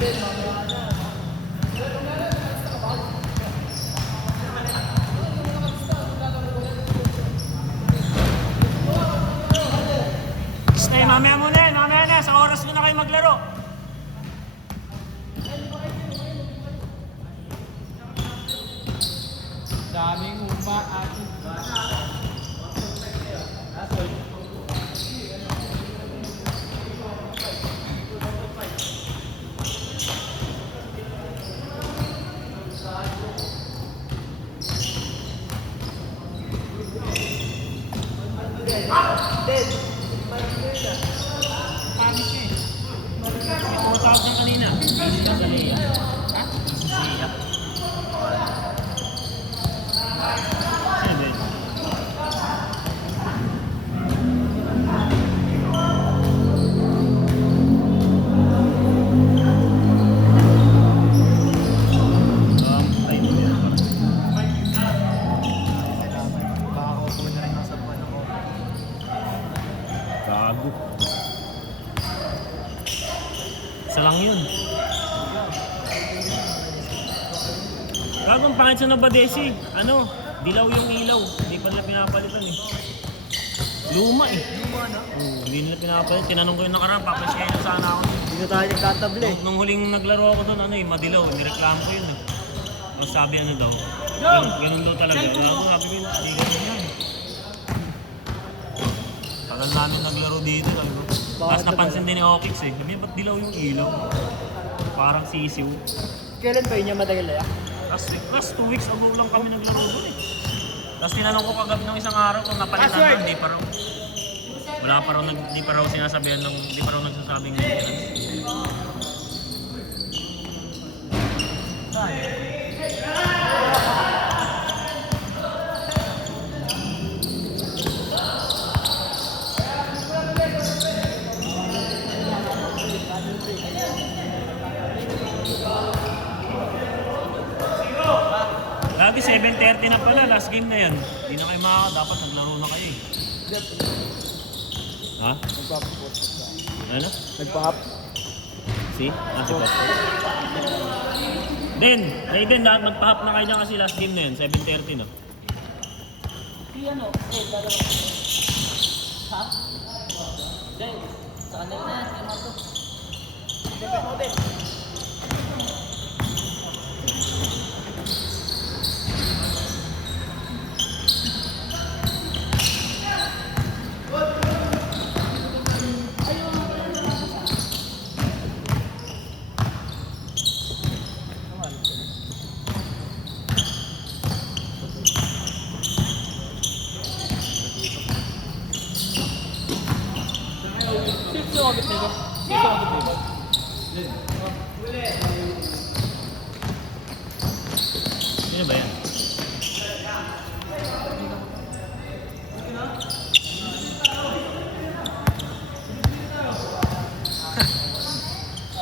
Stay, mamaya muna yan, mamaya na. Sa oras nyo na kayo maglaro. Daming umaakit. Pagis eh. Ito tawag ng kanina. Easy ka sa Leia. Ha? Easy siya. 7. Gago. Isa lang yun. Gagong pangit sa Nabadesi. Ano? Dilaw yung ilaw. Hindi pa nila pinapalitan eh. Luma eh. Luma na? Hindi nila pinapalit. Tinanong ko yung nakaraan, papasyaya na sana ako. Hindi na tayo nagtatable eh. Nung huling naglaro ako doon, ano eh, madilaw. Nireklamo ko yun eh. Tapos sabi ano daw. Yo! Ganun daw talaga. Cellphone mo. Sabi ko, hindi ganun yan. Tagal namin naglaro dito. Sabi ko. Tapos napansin din ni Okix eh. Sabi niya, ba't dilaw yung ilaw? Parang sisiw. Kailan pa yun niya matagal na yan? Last 2 weeks ago lang kami naglaro doon eh. Tapos tinanong ko kagabi ng isang araw kung napalitan Password! na, hindi pa raw. Wala pa raw, hindi pa raw sinasabihan ng, hindi pa raw nagsasabing Lagi 7:30 na pala, last game na yan. Hindi na kayo dapat naglaro na kayo eh. Ha? Nagpapapot. Ano? Nagpahap. Si? Si Pop. Den, Raiden, lahat magpahap na kayo dyan kasi last game na yun, 7:30 no? Si ano? Dalawa. Ha? Den, sa kanila na yan. Kaya to. Siyempre mo, Den. Sino ba yan?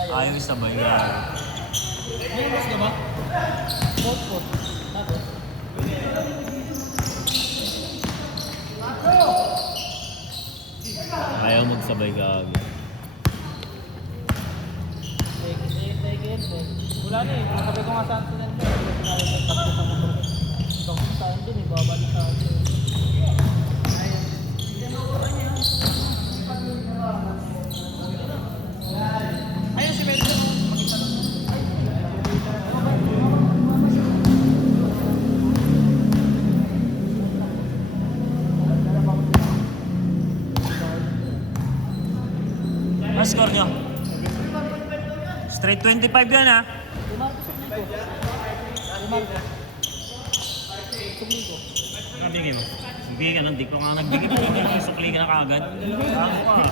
Ayaw isabay nga. Mayroon ka ba? Pot. Tapos? Ayaw magsabay ka. Wala na eh. Sabi ko nga sa atin yan. Tapos sa motor. Tapos sa atin din eh. Baba na sa atin. Ayun si Medyo. Ano score nyo? Straight 25 yan ha? Nabigay mo? Bigay ka, hindi ko nga nagbigay pa. Sukli ka na kagad. Ako ka.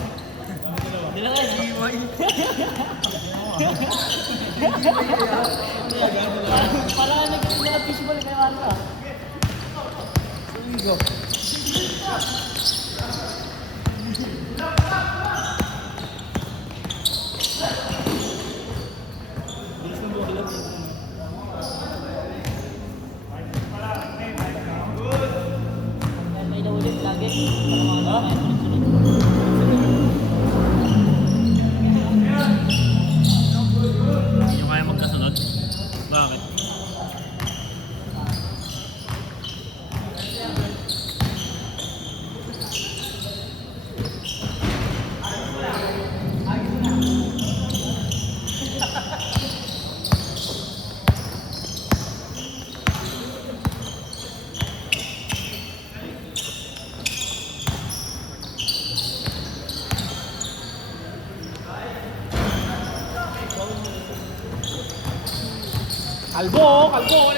Dalawa. Parang nag-fishball kaya ano ka? Sumigo. May naulit lagi. Para mga sunod-sunod. Kalbo. Kalbo.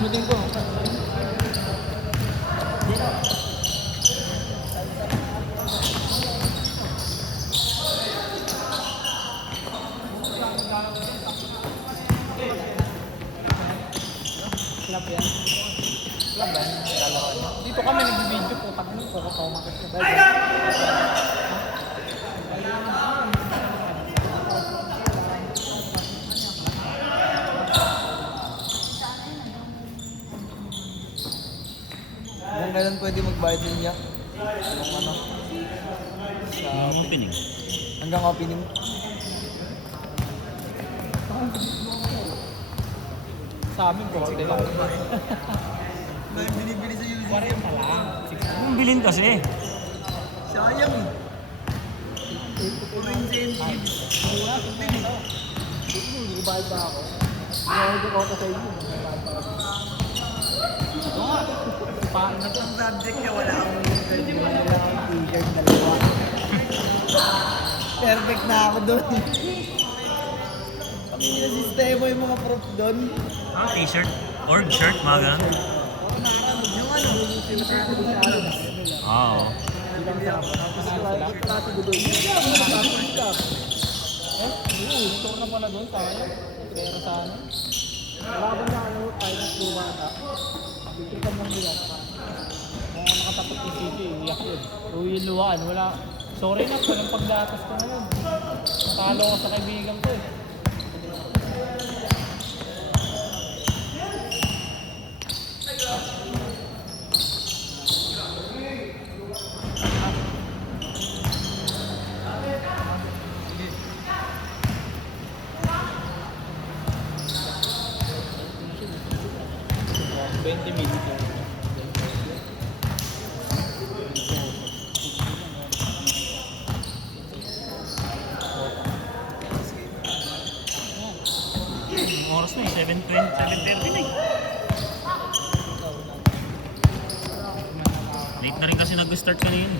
Mutin ko. Club yan. Club yan. Dito kami nag-video po. Takbo ko kapag umakit ko. Kung kailan pwede magbayad din niya? Yung ano? Sa Ang opening. hanggang opening. Sa amin po. Dito. Dahil binibili sa UC. 40 lang. Kung bilhin kasi. Sayang eh. Puro incentive. Mura. Hindi ko bayad pa ako. Hindi ko ako sa inyo. Oo nga. Paano na ito? Ang subject niya wala akong Hindi mo na lang ang t-shirt dalawa. perfect na ako doon. Pamilya sistema yung mga prof doon. Ah, t-shirt. Org shirt, mga ganun. Yung ano? Ah, oo. Gusto ko na pala doon tayo. Pero sana. Laban na ano, tayo ng Turbata. Dito ka mong nila. Kung nakatapat ni City, iyak yun. Ruin luwaan, wala. Sorry na, walang pagdatos ko na yun. Natalo ko sa kaibigan ko eh. Ang oras na eh, 7:20, 7:30 na eh. Late na rin kasi nag-start kanina.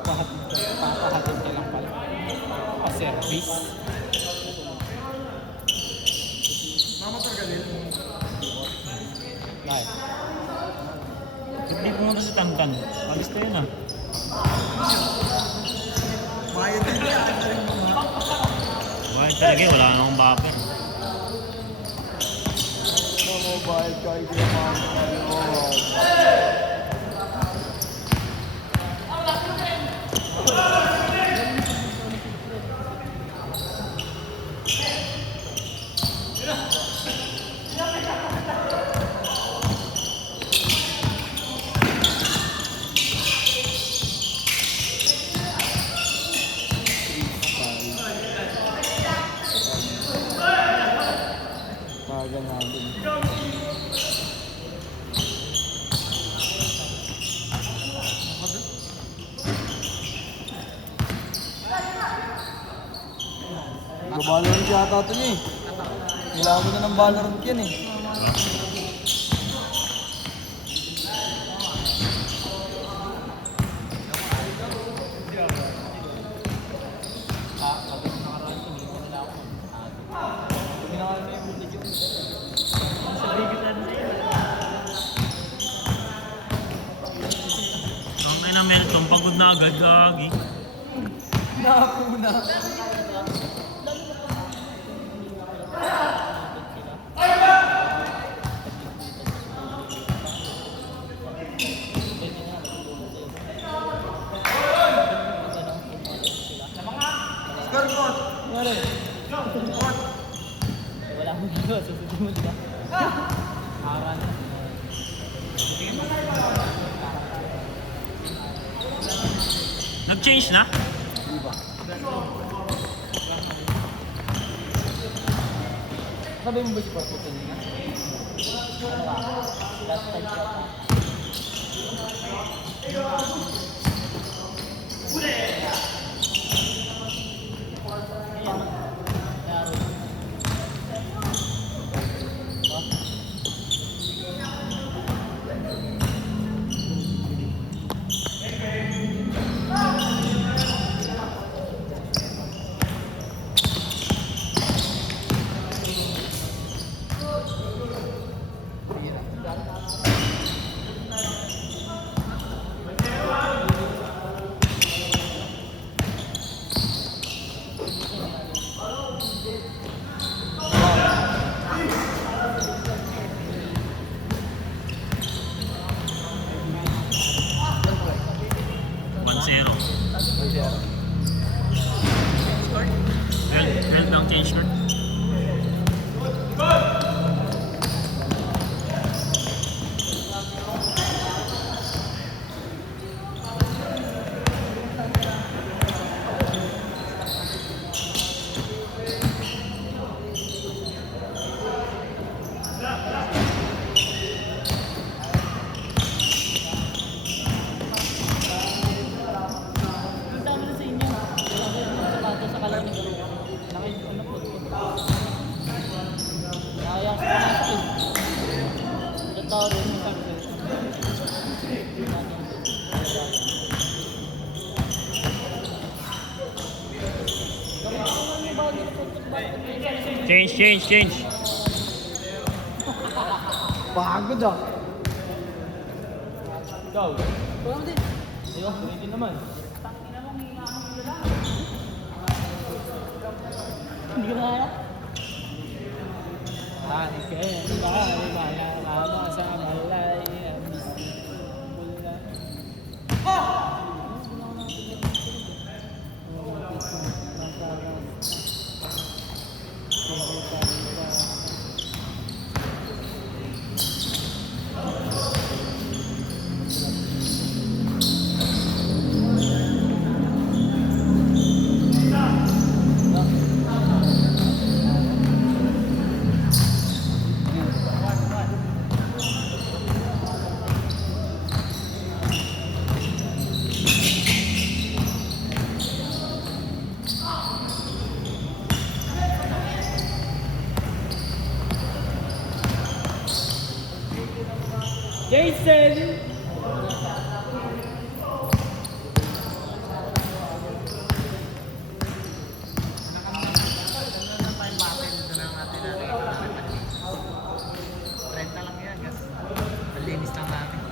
Papahatid ka lang pala. Pa-service. Live. Hindi pumunta sa Tantan. Alis na yun ah. Bayad din niya. Ano rin mga? Bakit talaga eh, wala na akong buffer. Mobile card yung mga Pagan natin. Valorant yata ito niya eh. Kailangan mo na ng Valorant yan eh. Ang ina Melton, pagod na agad, gagi. Nakapuna. Scoreboard! Wala. Susunod mo, di ba? Nakaka na. Nag-change na? Sabi mo ba si Papo kanina? Ano ba? Last time siya pa. Zero. 12 lang change card. Ang dami na sa inyo. Sabi mo sa bato sa kalaw ni Garo. Laki ano po. Sayang sa panasok eh. Ang tao rin yung sabi ko. Change. Pagod ah. Ikaw. Parang din. Ayun, hindi naman. Hindi ko na kaya. Kama sa malay. Mula. Jason! Malinis lang natin.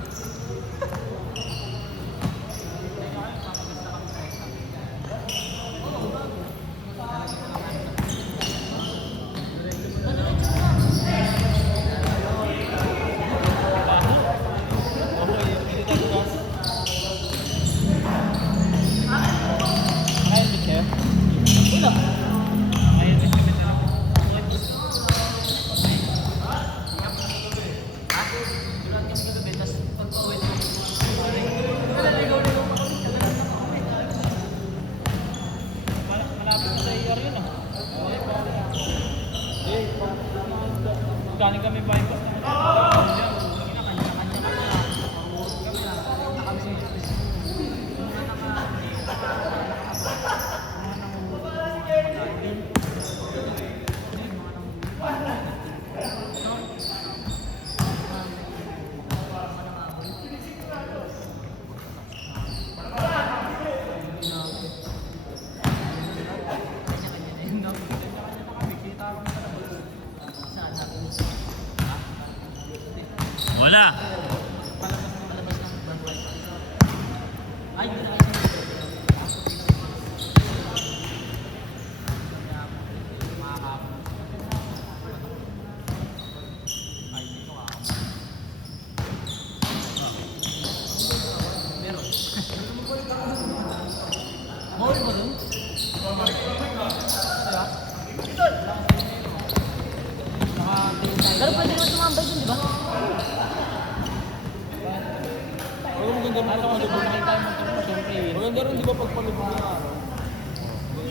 di ba pagpalubog ng araw?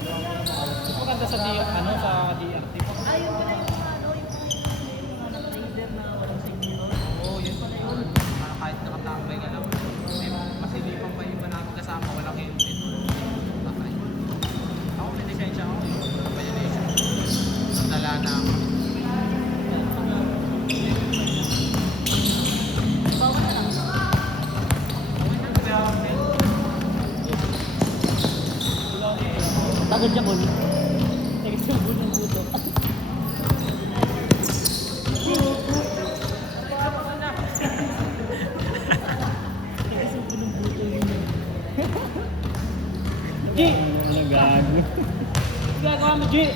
Mas maganda sa sa DRT. Ayun pala yung ano, yung mga trader na walang signal. Oo, yun pala yun. Para kahit nakatambay ka lang. May masilipan pa yung iba namin kasama, walang helmet. Tatay. Ako may lisensya ako. Wala pa yun eh. Nadala na ako. Bawal na lang. Tagad niya ko. Tagad siya ko ng buto. Tagad siya ko ng buto yun. G! Nagago. Gagawa mo, G!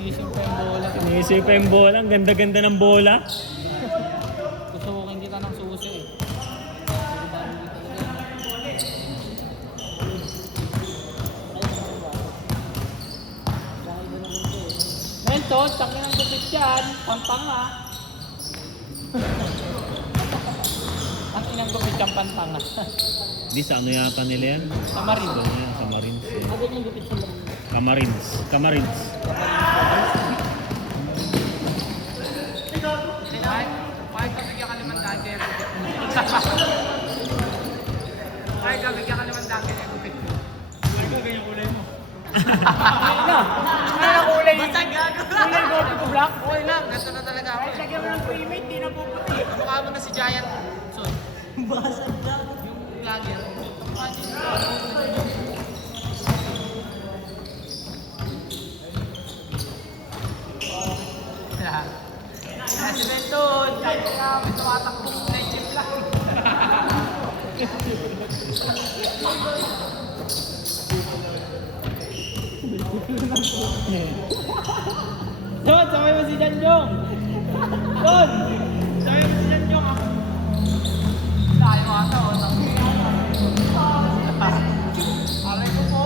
Iisip pa yung bola. Inisip pa yung bola. Ang ganda-ganda ng bola. Kusukin kita ng susi eh. Mentos, tangin ang gupit yan. Pantanga. Tangin ang gupit yan, pantanga. Di sa ano yata nila yan? Sa Marin. Ano yan? Camarines. Agad niyang gupit sa loob. Camarines. Camarines. Kahit kapigyan ka naman dati ang gupit mo. Kahit kapigyan ka naman dati ang gupit mo. Ganyan kulay mo. Ano kulay? Basta gago. Kulay gopi ko black? Okay lang, ganito na talaga ako. Kahit lagyan mo ng pre-mate, di na puputi. Kamukha mo na si Giant. So, Basag na. yung vlogger. Si Benton, kahit nga may tumatakbong legend lang. Don, sabay mo si Janjong! Don! Sabay mo si Janjong ako! Tayo ata, o. Aray ko po!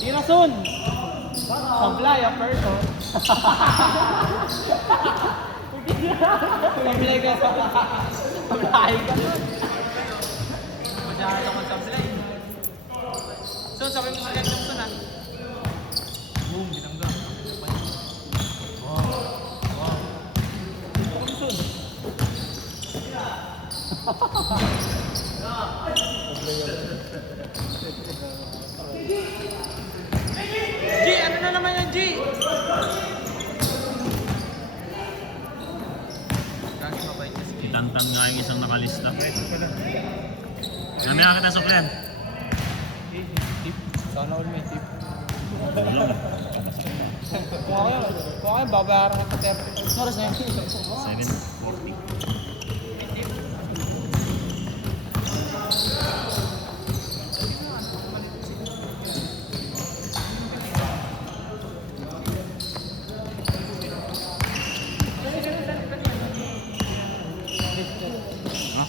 Tirasun! Sablay ang person. Sablay ka sa... Sablay ka. Masyado kang sablay. So, sabi mo sa ganyan sun ha? Boom, binangga. Wow. Wow. Sun. G, ano na naman yan, G? Kasi mabait kasi. Itantang nga yung isang nakalista. Namaya kita suklen. Tip. Sana all may tip. Tulong. Kung kayo, babayaran ka 30. Oras na yun. 7:40.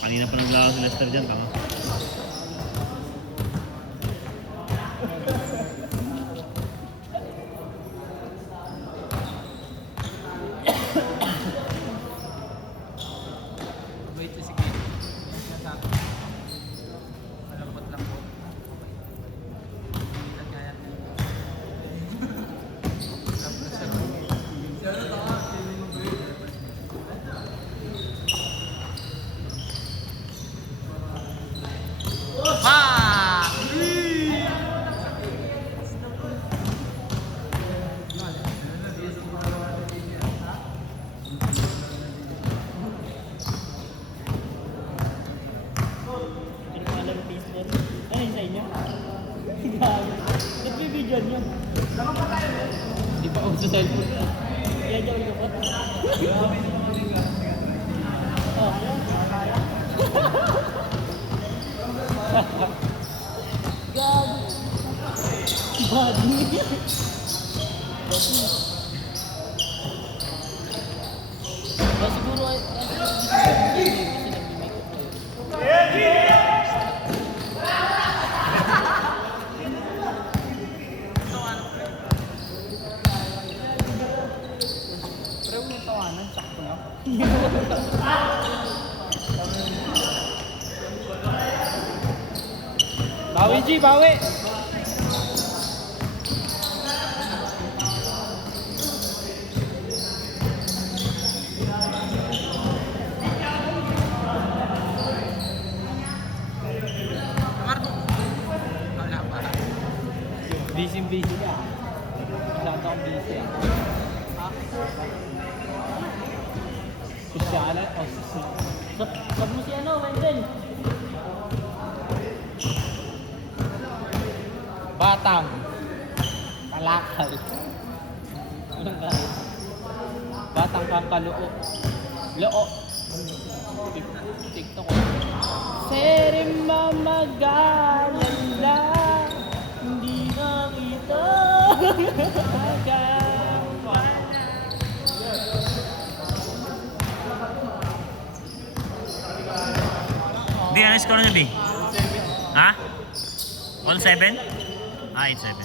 Kanina pa naglakas si Lester dyan, tama. Wait, sige. Malambot lang po. Ilan kaya? Pa! Hindi ko alam yung baseball. Ano yung sa inyo? Gago. Nag-video nyo. Di pa ako sa cellphone. Yan yung lukot. Oh. Gago. Badi. Oh, siguro ay kasi nag-make up kayo. Bawi, G, bawi! Busy ka. Masyado akong busy ah. Sosyalan o sosyalan? Sab mo si ano, Wendell. Batang. Kalakal. Anong kahit? Batang kang kaluo. Loo. TikTok. Serim mamagalala. Hindi nakita. Di, ano score niya, B? Ha? 1-7? Ah, 8-7.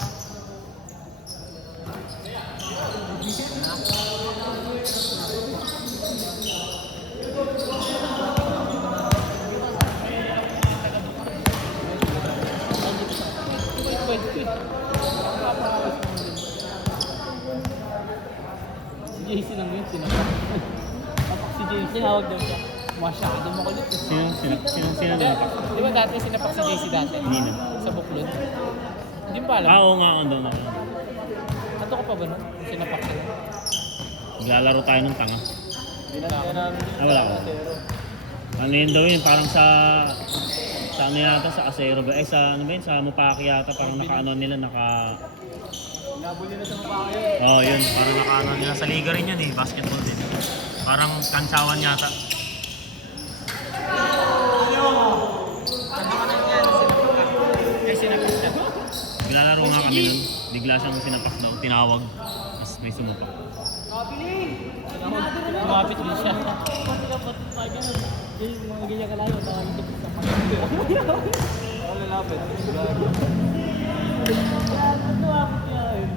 Si JC lang yun, sinapak. Tapak si JC. Tinawag daw siya. Masyado makulit. Sino din? Di ba dati sinapak si JC dati? Hindi na. Sa buklod. Hindi pa alam. Ah, oo nga, andun na. Ato ka pa ba nun? Sinapak siya. Maglalaro tayo ng tanga. Binanyan namin Ah, wala ko. Ano yun daw yun, parang sa ano yata, sa Asero ba? Sa ano ba yun, sa Mupaki yata, parang naka-ano nila, Nabuli na sa mukha kayo. Oo, yun, parang naka-ano nila, sa liga rin yun eh, basketball din. Parang kantsawan yata. Eh, sinapak siya. Naglalaro nga kami nun, bigla siyang sinapak daw, tinawag, tapos may sumupak. Lumapit din siya. Pati ka, pati pa ganun. Yung mga ganyan kalayo, tawagin ko sa Ako lalapit. Ano ako kaya yun?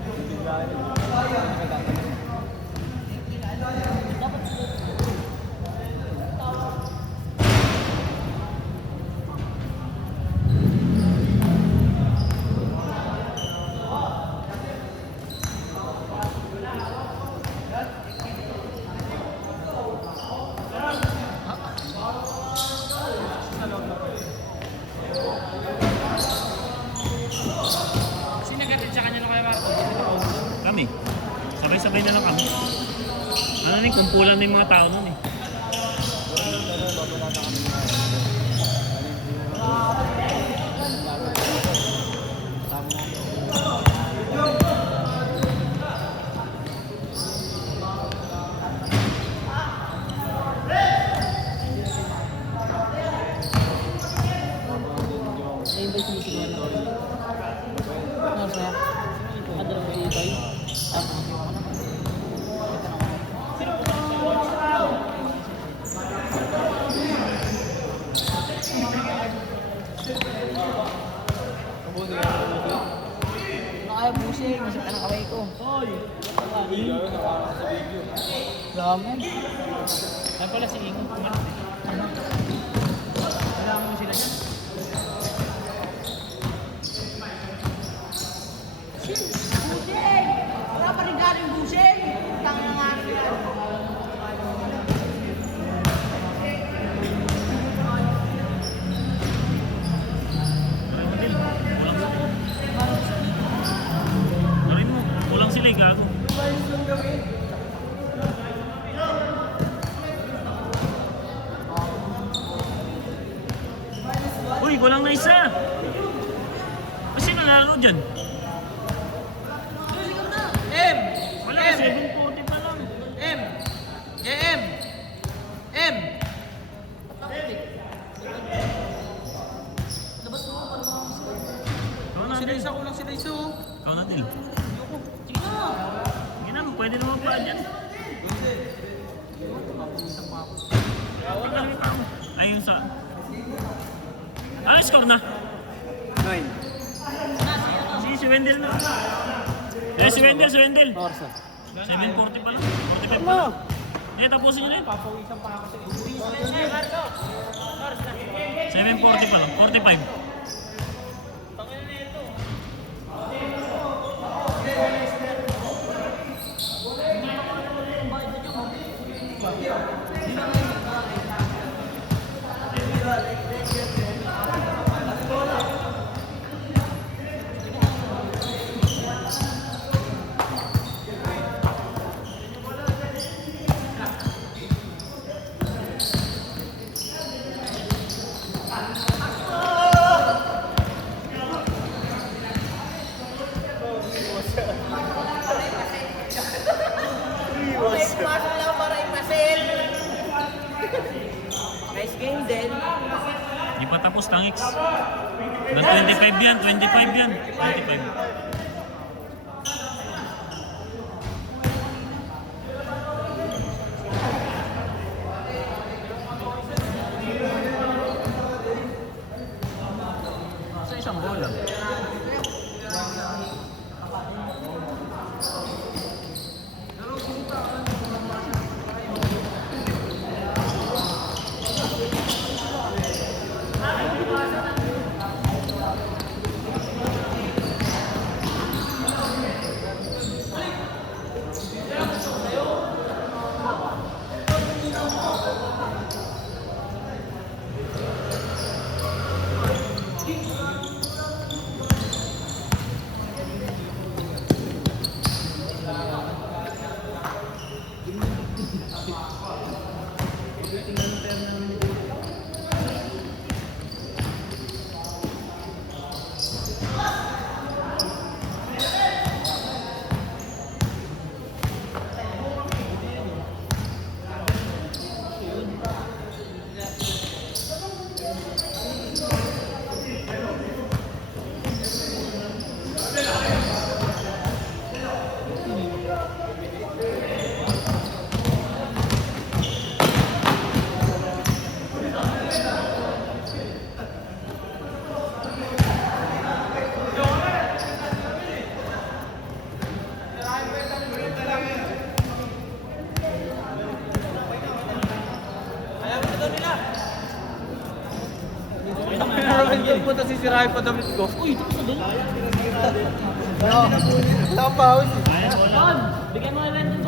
Sinagatid sa kanya nung kaya Marco. Kami, sabay-sabay na lang kami. Ano na kumpulan na yung mga tao nun eh. Ayun ba yung sumisigawan na? Ano siya? Ano ba yung Itoy? Ano kaya busing? Masakit ang kamay ko. Hoy! Laman. Ay pala si Ingo. Wala mo sila dyan. Busing! Wala pa rin galing busing! Tanga nga yan. Narin mo, kulang sila eh, gago. Uy, kulang na isa! Kasi nalaro dyan. M! Wala, 740 pa lang. M! M! M! Ikaw na, Del. Ko lang sila iso. Ikaw na, Del. Sige na, pwede naman pa dyan. Ayun sa... Ah, score na. 9. Si Wendell na. Si Wendell. Orsa. 740 pa lang. 45 pa lang. Eh, tapusin nyo na yun. Papawisan pa ako sa 7:40 pa lang, 45. Pasok lang para ipasil. Nice game din. Di pa tapos, Tangix. Nag 25 yan, 25 yan. 25. Sa isang bola. punta si Siray pa damit ko. Uy, ito sa doon. Tapos. Kaya, wala. Bigyan mo yung